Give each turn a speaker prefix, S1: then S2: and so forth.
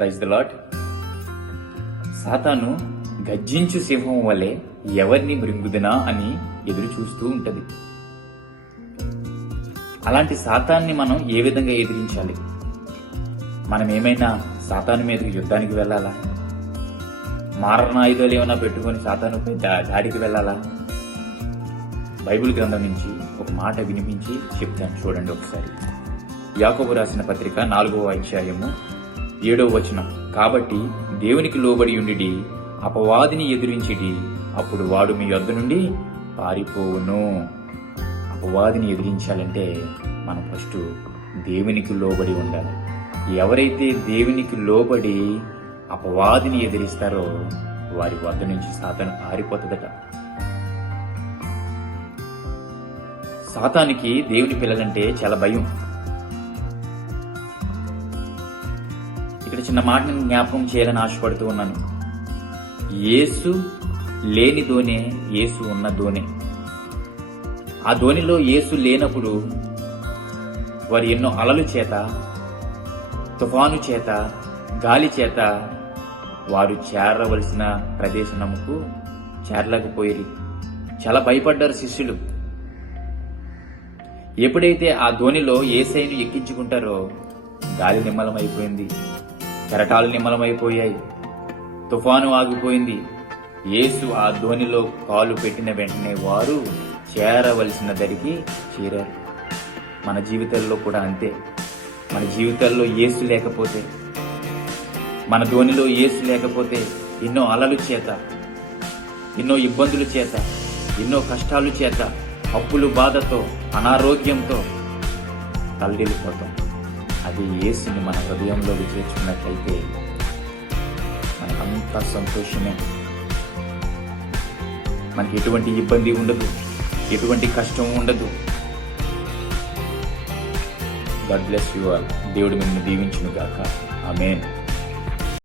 S1: Praise the lot సాతాను గర్జించు సింహం వలె ఎవరిని మృంగుదనా అని ఎదురు చూస్తూ ఉంటుంది. అలాంటి సాతాన్ని మనం ఏ విధంగా ఎదిరించాలి? మనం ఏమైనా సాతాను మీదకి యుద్ధానికి వెళ్ళాలా? మారణాయుధాలు ఏమైనా పెట్టుకొని సాతానుపై దాడికి వెళ్ళాలా? బైబిల్ గ్రంథం నుంచి ఒక మాట వినిపించి చెప్తాను చూడండి ఒకసారి. యాకోబు రాసిన పత్రిక నాలుగవ అధ్యాయము ఏడవ వచనం. కాబట్టి దేవునికి లోబడి ఉండి అపవాదిని ఎదిరించిడి. అప్పుడు వాడు మీ యొద్ద నుండి పారిపోవును. అపవాదిని ఎదిరించాలంటే మనం ఫస్ట్ దేవునికి లోబడి ఉండాలి. ఎవరైతే దేవునికి లోబడి అపవాదిని ఎదిరిస్తారో వారి వద్ద నుంచి సాతాను పారిపోతుందట సాతానికి దేవుని పిల్లలంటే చాలా భయం. ఇక్కడ చిన్న మాటను జ్ఞాపకం చేయాలని ఆశపడుతూ ఉన్నాను. యేసు లేని దోనే యేసు ఉన్న ధోని ఆ ధోనిలో యేసు లేనప్పుడు వారు ఎన్నో అలలు చేత తుఫాను చేత గాలి చేత వారు చేరవలసిన ప్రదేశనముకు చేరలేకపోయేది. చాలా భయపడ్డారు శిష్యులు. ఎప్పుడైతే ఆ ధోనిలో ఏసైను ఎక్కించుకుంటారో గాలి నిమ్మలమైపోయింది కెరటాలు నిమ్మలమైపోయాయి. తుఫాను ఆగిపోయింది. యేసు ఆ ధోనిలో కాలు పెట్టిన వెంటనే వారు చేరవలసిన దరికి చేరారు. మన జీవితాల్లో కూడా అంతే. మన జీవితాల్లో ఏసు లేకపోతే మన ధోనిలో ఏసు లేకపోతే ఎన్నో అలలు చేత ఎన్నో ఇబ్బందుల చేత ఎన్నో కష్టాలు చేత అప్పులు బాధతో అనారోగ్యంతో తల్లిపోతాం అది ఏసుని మన హృదయంలోకి చేర్చుకున్నట్లయితే మనకంతా సంతోషమే. మనకి ఎటువంటి ఇబ్బంది ఉండదు. ఎటువంటి కష్టం ఉండదు. గాడ్ బ్లెస్ యు ఆల్ దేవుడు మిమ్మల్ని దీవించును గాక ఆమెన్